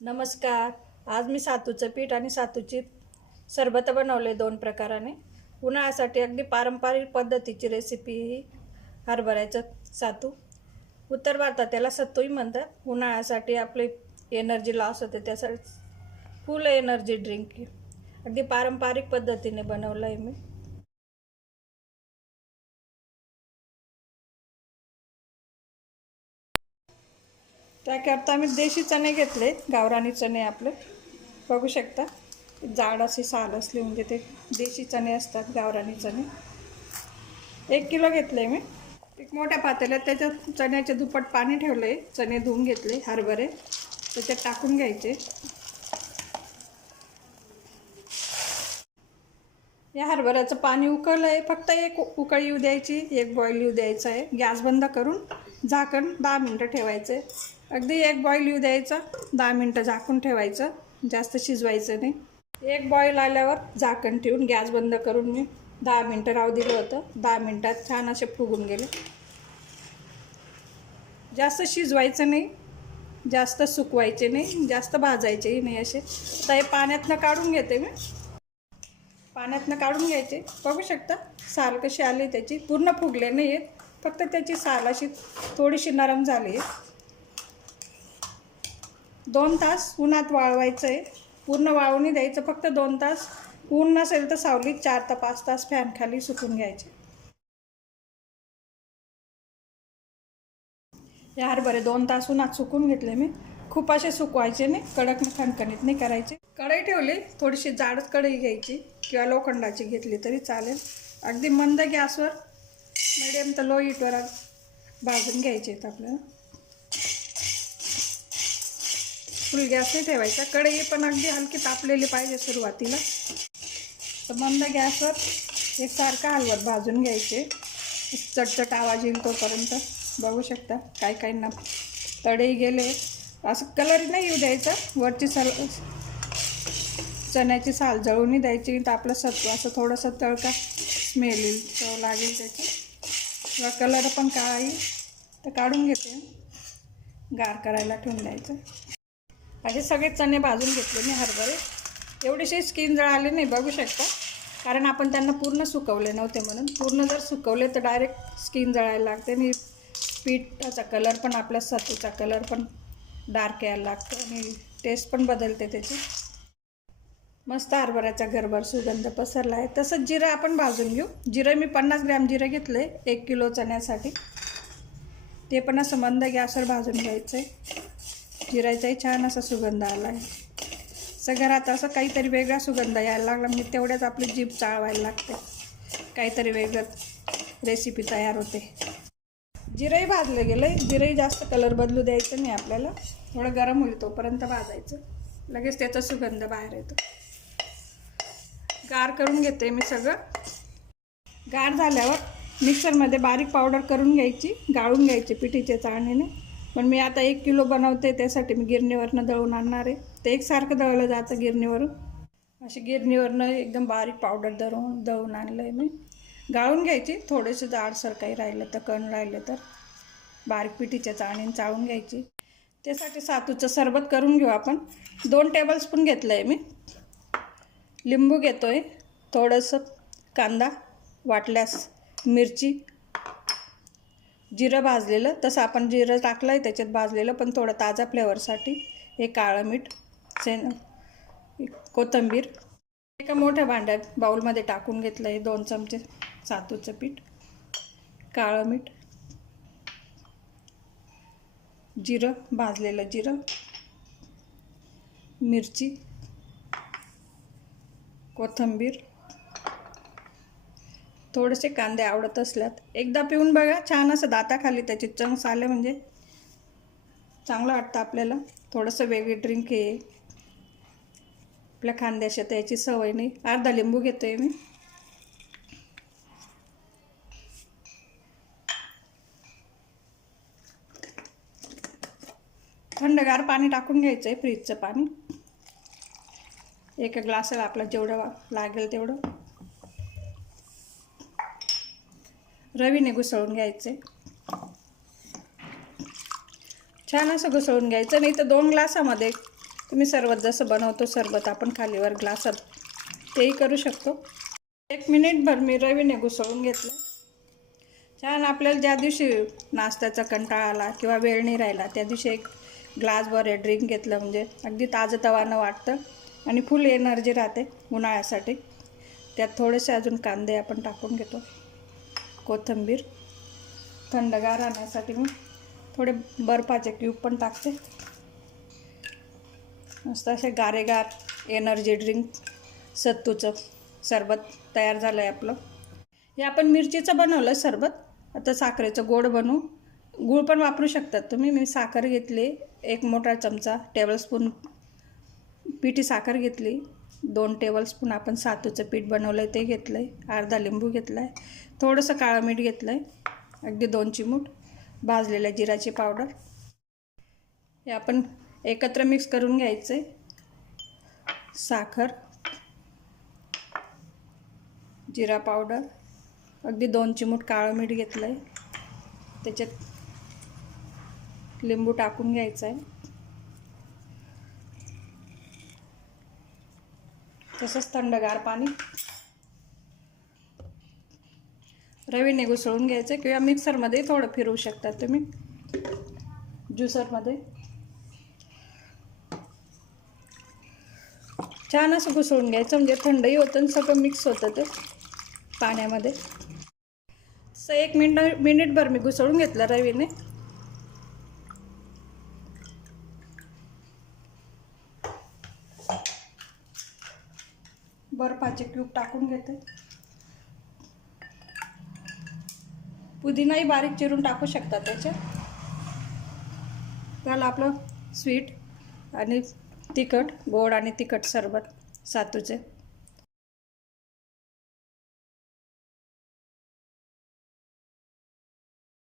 नमस्कार. आज मी सातूचं पीठ आणि सातूची सरबत बनवले दोन प्रकाराने. उन्हाळ्यासाठी अगदी पारंपरिक पद्धतीची रेसिपी ही हरभऱ्याचं सातू. उत्तर भारतात त्याला सत्तूही म्हणतात. उन्हाळ्यासाठी आपली एनर्जी लॉस होते त्यासाठी फुल एनर्जी ड्रिंक अगदी पारंपरिक पद्धतीने बनवलं आहे मी. त्याकरता आम्ही देशी चणे घेतले गावरानी चणे आपले. बघू शकता जाड असे साल असले म्हणजे ते देशी चणे असतात गावरानी चणे. एक किलो घेतले मी. एक मोठ्या पातेल्यात त्याच्यात चण्याचे दुप्पट पाणी ठेवले चणे धुवून घेतले हरभरे. त्याच्यात टाकून घ्यायचे. या हरभऱ्याचं पाणी उकळलं आहे फक्त एक उकळी येऊ द्यायची एक बॉईल येऊ द्यायचा आहे. गॅस बंद करून झाकण दहा मिनटं ठेवायचे. अगदी एक बॉईल येऊ द्यायचा. दहा मिनटं झाकून ठेवायचं. जास्त शिजवायचं नाही. एक बॉईल आल्यावर झाकण ठेवून गॅस बंद करून मी दहा मिनटं राहू दिलं होतं. दहा मिनटात छान असे फुगून गेले. जास्त शिजवायचं नाही. जास्त सुकवायचे नाही. जास्त भाजायचेही नाही असे. आता हे पाण्यातनं काढून घेते मी. पाण्यातनं काढून घ्यायचे. बघू शकता साल कशी आली त्याची. पूर्ण फुगले नाही आहेत फक्त त्याची साल अशी थोडीशी नरम झाली आहे. दोन तास उन्हात वाळवायचं आहे पूर्ण वाळवणी द्यायचं फक्त दोन तास. ऊन नसेल तर सावलीत चार ते पाच तास फॅनखाली सुकून घ्यायचे. हे हरभरे दोन तास उन्हात सुकून घेतले मी. खूप असे सुकवायचे नाही कडक खणखणीत नाही करायचे. कढई ठेवली थोडीशी जाड कढई घ्यायची किंवा लोखंडाची घेतली तरी चालेल. अगदी मंद गॅसवर मिडियम तर लो हीटवर भाजून घ्यायचे आहेत आपल्याला. फुल गॅस नाही ठेवायचा. कढई पण अगदी हलकी तापलेली पाहिजे सुरुवातीला. तर मंद गॅसवर एकसारखा हलवत भाजून घ्यायचे. चटचट आवाज येईल तोपर्यंत. बघू शकता काही काहींना तडेही गेले. असं कलर नाही येऊ द्यायचा. वरची सल चण्याची साल जळूनही द्यायची. तर आपलं सत्व असं थोडंसं तळका स्मेल येईल चव लागेल त्याची. किंवा कलर पण काळा येईल. तर काढून घेते. गार करायला ठेवून द्यायचं. असे सगळे चणे भाजून घेतले मी हरभरे. एवढीशी स्किन जळाली नाही बघू शकता. कारण आपण त्यांना पूर्ण सुकवले नव्हते म्हणून. पूर्ण जर सुकवले तर डायरेक्ट स्किन जळायला लागते. आणि पीठाचा कलर पण आपल्या सत्तूचा कलर पण डार्क यायला लागतो. आणि टेस्ट पण बदलते त्याची. मस्त हरभऱ्याचा घरभर सुगंध पसरला आहे. तसंच जिरं आपण भाजून घेऊ. जिरं मी पन्नास ग्रॅम जिरं घेतलं आहे एक किलो चण्यासाठी. ते पण असं मंद गॅसवर भाजून घ्यायचं आहे जिरायचाही छान असा सुगंध आला आहे घरात असं काहीतरी वेगळा सुगंध यायला लागला म्हणजे तेवढ्याच आपली जीभ चाळवायला लागते. काहीतरी वेगळं रेसिपी तयार होते. जिरंही भाजलं गेलं आहे जिरंही जास्त कलर बदलू द्यायचं नाही आपल्याला. थोडं गरम होईल तोपर्यंत भाजायचं. लगेच त्याचा सुगंध बाहेर येतो. गार करून घेते मी सगळं. गार झाल्यावर मिक्सरमध्ये बारीक पावडर करून घ्यायची गाळून घ्यायची पिठीच्या चाळणीने. पण मी आता एक किलो बनवते त्यासाठी मी गिरणीवरनं दळून आणणार आहे. ते एकसारखं दळलं जातं गिरणीवरून. अशी गिरणीवरनं एकदम बारीक पावडर दळून दळून आणलं आहे मी. गाळून घ्यायची थोडेसे जाडसर काही राहिलं तर कण राहिलं तर. बारीक पिठीच्या चाळणीने चाळून घ्यायची. त्यासाठी सातूचं सरबत करून घेऊ आपण. दोन टेबलस्पून घेतलं आहे मी. लिंबू घेतो आहे थोडंसं कांदा वाटल्यास मिरची जिरं भाजलेलं तसं आपण जिरं टाकलं आहे त्याच्यात भाजलेलं पण थोडं ताजा फ्लेवरसाठी हे काळं मीठ सेन कोथिंबीर. एका मोठ्या भांड्यात बाऊलमध्ये टाकून घेतलं आहे दोन चमचे सातूचं पीठ. काळं मीठ. जिरं भाजलेलं जिरं. मिरची. कोथिंबीर. थोडेसे कांदे आवडत असल्यात. एकदा पिऊन बघा. छान असं दाताखाली त्याची चंक्स आले म्हणजे चांगलं वाटतं आपल्याला. थोडंसं वेगळी ड्रिंक आहे. आपल्या खांद्याच्या त्याची सवय नाही. अर्धा लिंबू घेतो आहे मी. थंडगार पाणी टाकून घ्यायचं आहे फ्रीजचं पाणी. एका ग्लासाला आपलं जेवढं लागेल तेवढं. रवीने घुसळून घ्यायचे. छान असं घुसळून घ्यायचं नाही तर दोन ग्लासामध्ये तुम्ही सरबत जसं बनवतो सरबत आपण खालीवर ग्लासात तेही करू शकतो. एक मिनिटभर मी रवीने घुसळून घेतलं. छान आपल्याला ज्या दिवशी नाश्त्याचा कंटाळा आला किंवा वेळ नाही राहिला त्या दिवशी एक ग्लासभर हे ड्रिंक घेतलं म्हणजे अगदी ताजं तवानं वाटतं आणि फुल एनर्जी राहते उन्हाळ्यासाठी. त्यात थोडेसे अजून कांदे आपण टाकून घेतो. कोथिंबीर थंडगार राहण्यासाठी मी थोडे बर्फाचे क्यूब पण टाकते. मस्त असे गारेगार एनर्जी ड्रिंक सत्तूचं सरबत तयार झालं आहे आपलं. हे आपण मिरचीचं बनवलं सरबत. आता साखरेचं गोड बनवू. गूळ पण वापरू शकतात तुम्ही. मी साखर घेतली एक मोठा चमचा टेबलस्पून पिठी साखर घेतली. दोन टेबलस्पून आपण सातूचं पीठ बनवलं आहे ते घेतलं आहे अर्धा लिंबू घेतला आहे थोडंसं काळं मीठ घेतलं आहे अगदी दोन चिमूट भाजलेल्या जिराची पावडर हे आपण एकत्र मिक्स करून घ्यायचं आहे साखर. जिरा पावडर अगदी दोन चिमूट काळं मीठ घेतलं आहे त्याच्यात लिंबू टाकून घ्यायचं आहे तसंच थंडगार पाणी. रवीने घुसळून घ्यायचं किंवा मिक्सरमध्ये थोडं फिरवू शकता तुम्ही. ज्युसरमध्ये. छान असं घुसळून घ्यायचं म्हणजे थंडही होतं आणि सगळं मिक्स होतं ते पाण्यामध्ये. असं एक मिनिट मिनिटभर मी घुसळून घेतलं रवीने. बर्फाचे क्यूब टाकून घेते. पुदिनाही बारीक चिरून टाकू शकता त्याच्यात त्याला आपलं स्वीट आणि तिखट गोड आणि तिखट सरबत सातूचे.